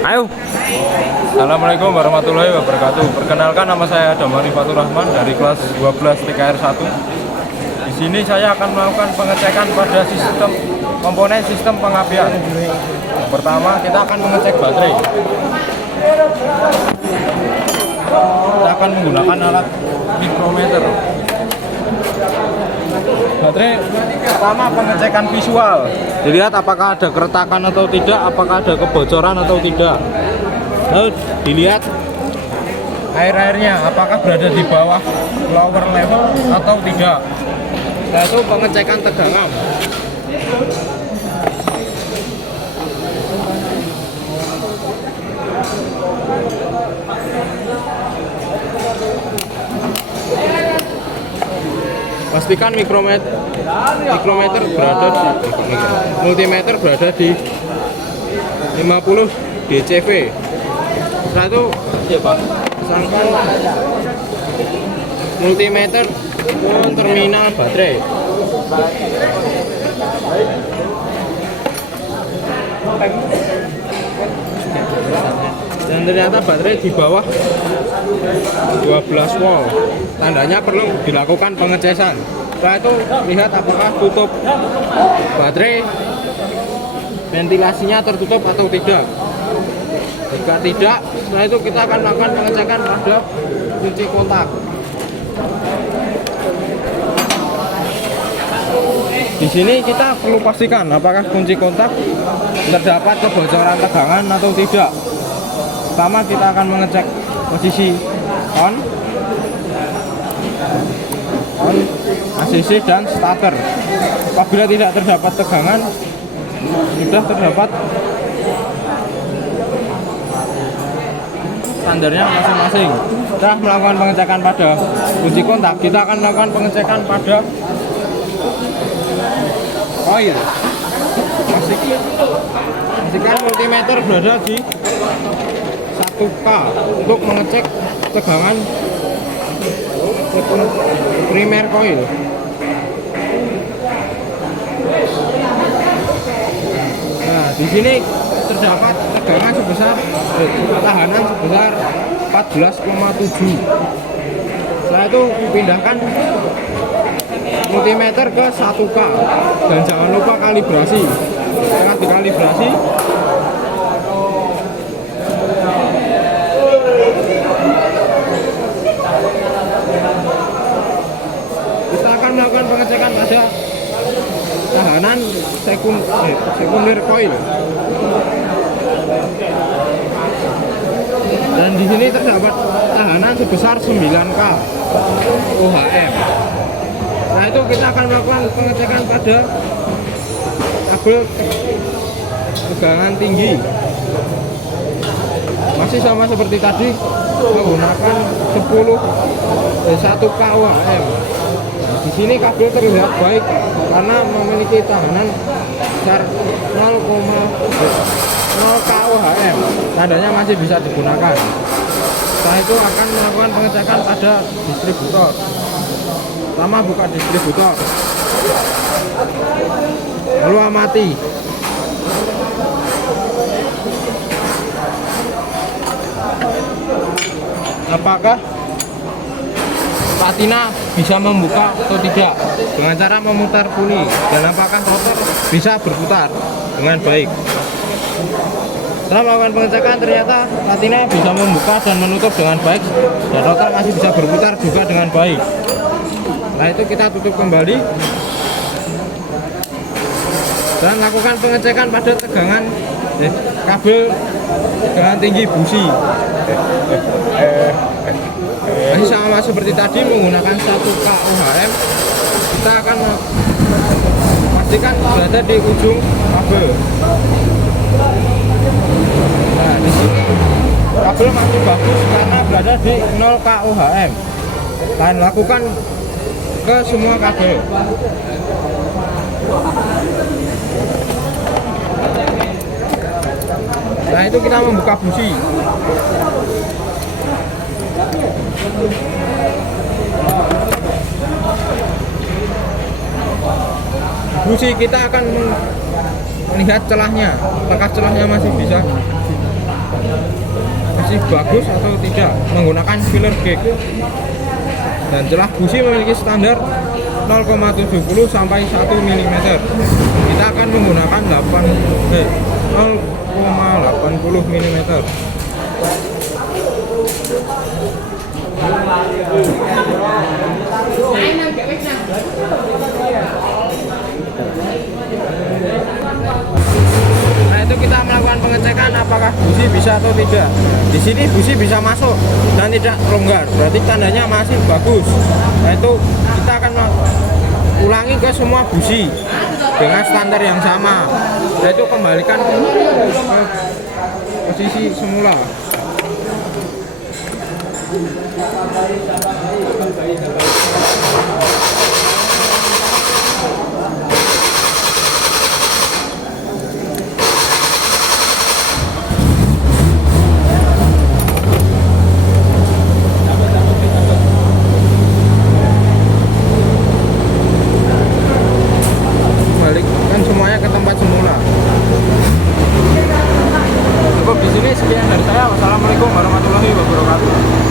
Ayo. Assalamualaikum warahmatullahi wabarakatuh. Perkenalkan, nama saya Damani Fatur Rahman dari kelas 12 TKR 1. Di sini saya akan melakukan pengecekan pada sistem komponen sistem pengapian. Pertama, kita akan mengecek baterai. Kita akan menggunakan alat mikrometer. Baterai pertama, pengecekan visual. Dilihat apakah ada keretakan atau tidak, apakah ada kebocoran atau tidak. Lalu dilihat air-airnya apakah berada di bawah lower level atau tidak. Yaitu pengecekan tegangan. Pastikan multimeter berada di 50 dCV. Setelah itu pasangkan multimeter ke terminal baterai. Dan ternyata baterai di bawah 12 volt. Tandanya perlu dilakukan pengecasan. Setelah itu lihat apakah tutup baterai, ventilasinya tertutup atau tidak. Jika tidak, setelah itu kita akan melakukan pengecekan pada kunci kontak. Di sini kita perlu pastikan apakah kunci kontak terdapat kebocoran tegangan atau tidak. Pertama, kita akan mengecek posisi on, ACC dan starter. Apabila tidak terdapat tegangan, sudah terdapat standarnya masing-masing. Setelah melakukan pengecekan pada kunci kontak, kita akan melakukan pengecekan pada koil. Pastikan multimeter berada di 1K untuk mengecek tegangan primer koil. Nah, di sini terdapat tegangan sebesar tahanan sebesar 14,7. Setelah itu pindahkan multimeter ke 1K dan jangan lupa kalibrasi. Setelah dikalibrasi, kita akan melakukan pengecekan pada tahanan sekunder koil. Dan di sini terdapat tahanan sebesar 9K ohm. Nah, itu kita akan melakukan pengecekan pada kabel tegangan tinggi. Masih sama seperti tadi, menggunakan 1K ohm. Di sini kabel terlihat baik karena memiliki tahanan besar 0,0K ohm. Tandanya masih bisa digunakan. Setelah itu akan melakukan pengecekan pada distributor. Pertama, buka distributor, lalu amati. Apakah platina bisa membuka atau tidak dengan cara memutar puli, dan apakah rotor bisa berputar dengan baik. Setelah melakukan pengecekan, ternyata platina bisa membuka dan menutup dengan baik, dan rotor masih bisa berputar juga dengan baik. Nah, itu kita tutup kembali dan lakukan pengecekan pada tegangan kabel tegangan tinggi busi. Masih sama seperti tadi, menggunakan 1K ohm. Kita akan pastikan berada di ujung kabel. Nah, di sini kabel masih bagus karena berada di 0K ohm. Dan lakukan ke semua kabel. Nah, itu kita membuka busi. Busi kita akan melihat celahnya, apakah celahnya masih bisa masih bagus atau tidak menggunakan filler gauge. Dan celah busi memiliki standar 0,70 sampai 1 mm. Kita akan menggunakan 0,80 mm. Nah, itu kita melakukan pengecekan apakah busi bisa atau tidak. Di sini busi bisa masuk dan tidak longgar, berarti tandanya masih bagus. Nah, itu kita akan ulangi ke semua busi dengan standar yang sama. Nah, itu kembalikan ke posisi semula. Balikkan semuanya ke tempat semula. Cukup di sini, sekian dari saya. Wassalamualaikum warahmatullahi wabarakatuh.